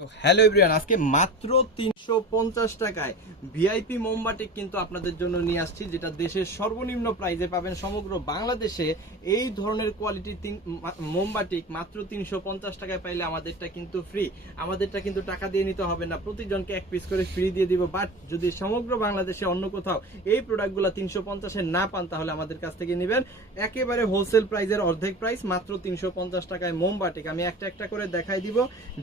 তো hello everyone, আজকে মাত্র 350 টাকায় ভিআইপি মোমবাটিক কিন্তু আপনাদের জন্য নিয়ে আসছি, যেটা দেশের সর্বনিম্ন প্রাইসে পাবেন সমগ্র বাংলাদেশে। এই ধরনের কোয়ালিটির মোমবাটিক মাত্র 350 টাকায় পাইলে আমাদেরটা কিন্তু ফ্রি। আমাদেরটা কিন্তু টাকা দিয়ে নিতে হবে না, প্রতিজনকে এক পিস করে ফ্রি দিয়ে দিব। বাট যদি সমগ্র বাংলাদেশে অন্য কোথাও এই প্রোডাক্টগুলো 350-এ না পান, তাহলে আমাদের কাছ থেকে নেবেন একেবারে হোলসেল প্রাইসের অর্ধেক প্রাইস, মাত্র 350 টাকায় মোমবাটিক। আমি একটা একটা করে দেখাই দিব,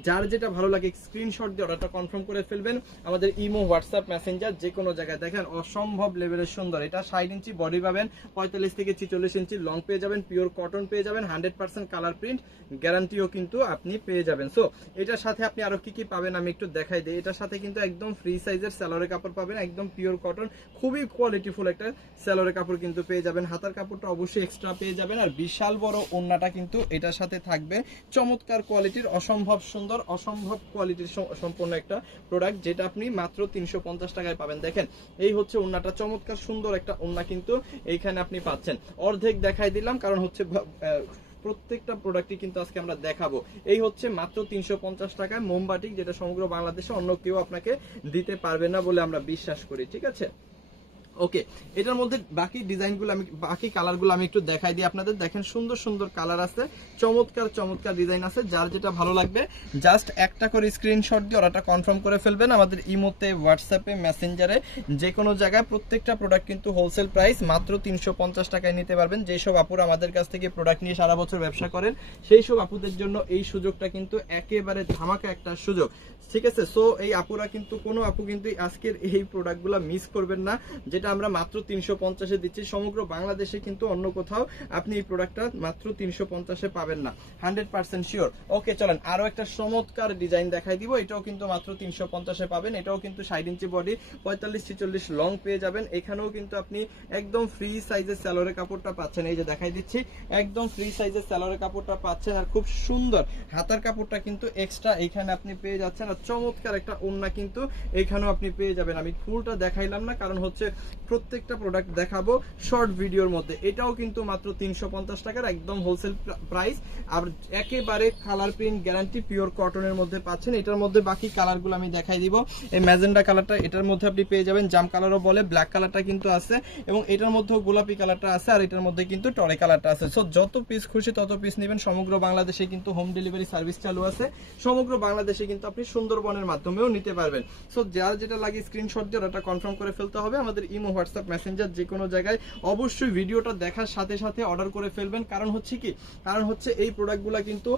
যার যেটা ভালো লাগে স্ক্রিনশট দিয়ে অর্ডারটা কনফার্ম করে ফেলবেন। আমাদের ইমো, হোয়াটসঅ্যাপ, মেসেঞ্জার যে কোনো জায়গায়। দেখেন অসম্ভব লেভেলের সুন্দর, এটা 60 ইঞ্চি বডি পাবেন, 45 থেকে 46 ইঞ্চি লং পেয়ে যাবেন, পিওর কটন পেয়ে যাবেন, 100% কালার প্রিন্ট গ্যারান্টিও কিন্তু আপনি পেয়ে যাবেন। সো এটার সাথে আপনি আরো কি কি পাবেন আমি একটু দেখাই দিই। এটার সাথে কিন্তু একদম ফ্রি সাইজের সালোয়ারের কাপড় পাবেন, একদম পিওর কটন, খুবই কোয়ালিটিফুল একটা সালোয়ারের কাপড় কিন্তু পেয়ে যাবেন। হাতার কাপড়টা অবশ্যই এক্সট্রা পেয়ে যাবেন, আর বিশাল বড় ওড়নাটা কিন্তু এটার সাথে থাকবে। চমৎকার কোয়ালিটির, অসম্ভব সুন্দর, অসম্ভব কোয়ালিটির সম্পূর্ণ একটা প্রোডাক্ট, যেটা আপনি মাত্র 350 টাকায় পাবেন। দেখেন এই হচ্ছে ওড়নাটা, চমৎকার সুন্দর একটা ওড়না কিন্তু এইখানে আপনি পাচ্ছেন। অর্ধেক দেখাই দিলাম, কারণ হচ্ছে প্রত্যেকটা প্রোডাক্টই কিন্তু আজকে আমরা দেখাবো। এই হচ্ছে মাত্র 350 টাকায় মোমবাটিক, যেটা সমগ্র বাংলাদেশে অন্য কেউ আপনাকে দিতে পারবে না বলে আমরা বিশ্বাস করি। ঠিক আছে, ওকে। এটার মধ্যে বাকি ডিজাইনগুলো আমি, বাকি কালারগুলো আমি একটু দেখাই দিই আপনাদের। দেখেন সুন্দর সুন্দর কালার আছে, চমৎকার চমৎকার ডিজাইন আছে। যার যেটা ভালো লাগবে জাস্ট একটা করে স্ক্রিনশট দিয়ে অর্ডারটা কনফার্ম করে ফেলবেন। আমাদের ইমোতে, হোয়াটসঅ্যাপে, মেসেঞ্জারে যে কোনো জায়গায় প্রত্যেকটা প্রোডাক্ট কিন্তু হোলসেল প্রাইস মাত্র 350 টাকায় নিতে পারবেন। যেসব আপুরা আমাদের কাছ থেকে প্রোডাক্ট নিয়ে সারা বছর ব্যবসা করেন, সেই সব আপুদের জন্য এই সুযোগটা কিন্তু একেবারে ধামাকা একটা সুযোগ। ঠিক আছে, সো এই আপুরা কিন্তু, কোনো আপু কিন্তু আজকের এই প্রোডাক্টগুলো মিস করবেন না, যেটা আমরা মাত্র 350-এ দিচ্ছি। সমগ্র বাংলাদেশে কিন্তু অন্য কোথাও আপনি এই প্রোডাক্টটা মাত্র 350-এ পাবেন না, 100% শিওর। ওকে, চলেন আরো একটা চমৎকার ডিজাইন দেখাই দিব। এটাও কিন্তু মাত্র 350-এ পাবেন। এটাও কিন্তু 60 ইঞ্চি বডি, 45-46 লং পেয়ে যাবেন। এখানেও কিন্তু আপনি একদম ফ্রি সাইজের সালোয়ারের কাপড়টা পাচ্ছেন। এই যে দেখাই দিচ্ছি, একদম ফ্রি সাইজের সালোয়ারের কাপড়টা পাচ্ছেন, আর খুব সুন্দর হাতার কাপড়টা কিন্তু এক্সট্রা এইখানে আপনি পেয়ে যাচ্ছেন। আর চমৎকার একটা ওড়না কিন্তু এইখানেও আপনি পেয়ে যাবেন। আমি ফুলটা দেখাইলাম না, কারণ হচ্ছে প্রত্যেকটা প্রোডাক্ট দেখাবো শর্ট ভিডিওর মধ্যে। এটাও কিন্তু মাত্র 350 টাকার একদম হোলসেল প্রাইস, আর একেবারে কালার প্রিন্ট গ্যারান্টি, পিওর কটনের মধ্যে পাচ্ছেন। এটার মধ্যে বাকি কালারগুলো আমি দেখাই দিব। এই ম্যাজেন্ডা কালারটা এটার মধ্যে আপনি পেয়ে যাবেন, জাম কালারও বলে, ব্ল্যাক কালারটা কিন্তু আছে, এবং এটার মধ্যেও গোলাপি কালারটা আছে, আর এটার মধ্যে কিন্তু টরে কালারটা আছে। সো যত পিস খুশি তত পিস নেবেন। সমগ্র বাংলাদেশে কিন্তু হোম ডেলিভারি সার্ভিস চালু আছে। সমগ্র বাংলাদেশে কিন্তু আপনি সুন্দরবনের মাধ্যমেও নিতে পারবেন। সো যার যেটা লাগে স্ক্রিনশট দিয়ে ওটা কনফার্ম করে ফেলতে হবে। আমাদের ইমো, হোয়াটসঅ্যাপ, মেসেঞ্জার যে কোনো জায়গায় অবশ্যই ভিডিওটা দেখার সাথে সাথে অর্ডার করে ফেলবেন। কারণ হচ্ছে কি, কারণ হচ্ছে এই প্রোডাক্টগুলো কিন্তু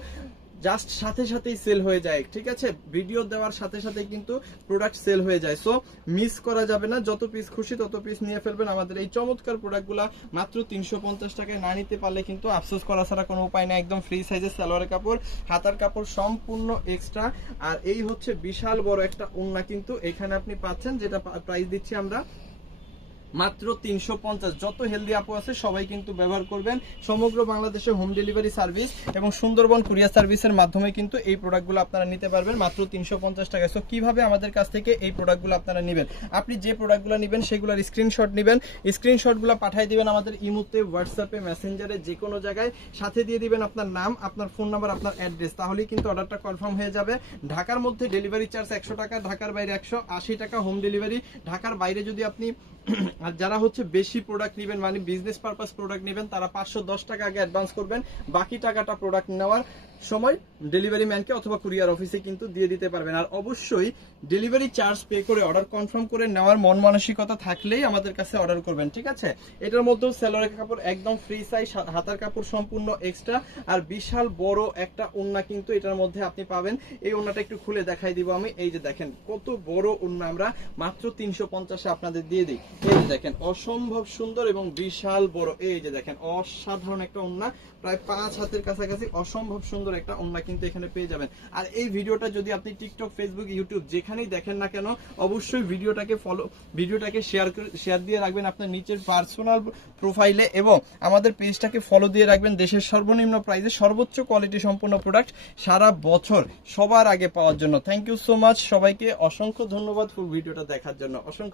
জাস্ট সাথে সাথেই সেল হয়ে যায়। ঠিক আছে, ভিডিও দেওয়ার সাথে সাথে কিন্তু প্রোডাক্ট সেল হয়ে যায়। সো মিস করা যাবে না, যত পিস খুশি তত পিস নিয়ে ফেলবেন। আমাদের এই চমৎকার প্রোডাক্টগুলো মাত্র 350 টাকায় না নিতে পারলে কিন্তু আফসোস করা ছাড়া কোনো উপায় নেই। একদম ফ্রি সাইজের সালোয়ারের কাপড়, হাতার কাপড় সম্পূর্ণ এক্সট্রা, আর এই হচ্ছে বিশাল বড় একটা ওড়না কিন্তু এখানে আপনি পাচ্ছেন, যেটা প্রাইস দিচ্ছি আমরা মাত্র 350। যত হেলদি আপু আছে সবাই কিন্তু ব্যবহার করবেন। সমগ্র বাংলাদেশে হোম ডেলিভারি সার্ভিস এবং সুন্দরবন কুরিয়ার সার্ভিসের মাধ্যমে কিন্তু এই প্রোডাক্টগুলো আপনারা নিতে পারবেন মাত্র 350 টাকায়। সো কিভাবে আমাদের কাছ থেকে এই প্রোডাক্টগুলো আপনারা নেবেন, আপনি যে প্রোডাক্টগুলো নেবেন সেগুলোর স্ক্রিনশট নেবেন, স্ক্রিনশটগুলো পাঠিয়ে দিবেন আমাদের ইমোতে, হোয়াটসঅ্যাপে, মেসেঞ্জারে যে কোনো জায়গায়, সাথে দিয়ে দিবেন আপনার নাম, আপনার ফোন নাম্বার, আপনার অ্যাড্রেস, তাহলেই কিন্তু অর্ডারটা কনফার্ম হয়ে যাবে। ঢাকার মধ্যে ডেলিভারি চার্জ 100 টাকা, ঢাকার বাইরে 180 টাকা হোম ডেলিভারি। ঢাকার বাইরে যদি আপনি, আর যারা হচ্ছে বেশি প্রোডাক্ট নেবেন, মানে বিজনেস পারপাস প্রোডাক্ট নেবেন, তারা 510 টাকা আগে অ্যাডভান্স করবেন। বাকি টাকাটা প্রোডাক্ট নেওয়ার সময় ডেলিভারি ম্যানকে অথবা কুরিয়ার অফিসে কিন্তু দিয়ে দিতে পারবেন। আর অবশ্যই ডেলিভারি চার্জ পে করে অর্ডার কনফার্ম করে নেওয়ার মন মানসিকতা থাকলেই আমাদের কাছে অর্ডার করবেন। ঠিক আছে, এটার মধ্যেও সালোয়ারের কাপড় একদম ফ্রি সাইজ, হাতার কাপড় সম্পূর্ণ এক্সট্রা, আর বিশাল বড় একটা ওড়না কিন্তু এটার মধ্যে আপনি পাবেন। এই ওড়নাটা একটু খুলে দেখাই দিব আমি। এই যে দেখেন কত বড় ওড়না আমরা মাত্র 350-এ আপনাদের দিয়ে দিই। এই যে দেখেন অসম্ভব সুন্দর এবং বিশাল বড়, এই যে দেখেন অসাধারণ একটা ওড়না, প্রায় 5 হাতের কাছাকাছি, অসম্ভব সুন্দর একটা ওড়না কিন্তু এখানে পেয়ে যাবেন। আর এই ভিডিওটা যদি আপনি টিকটক, ফেসবুক, ইউটিউব যেখানেই দেখেন না কেন, অবশ্যই ভিডিওটাকে শেয়ার দিয়ে রাখবেন আপনার নিচের পার্সোনাল প্রোফাইলে, এবং আমাদের পেজটাকে ফলো দিয়ে রাখবেন। দেশের সর্বনিম্ন প্রাইসে সর্বোচ্চ কোয়ালিটি সম্পন্ন প্রোডাক্ট সারা বছর সবার আগে পাওয়ার জন্য। থ্যাংক ইউ সো মাচ, সবাইকে অসংখ্য ধন্যবাদ ফুল ভিডিওটা দেখার জন্য। অসংখ্য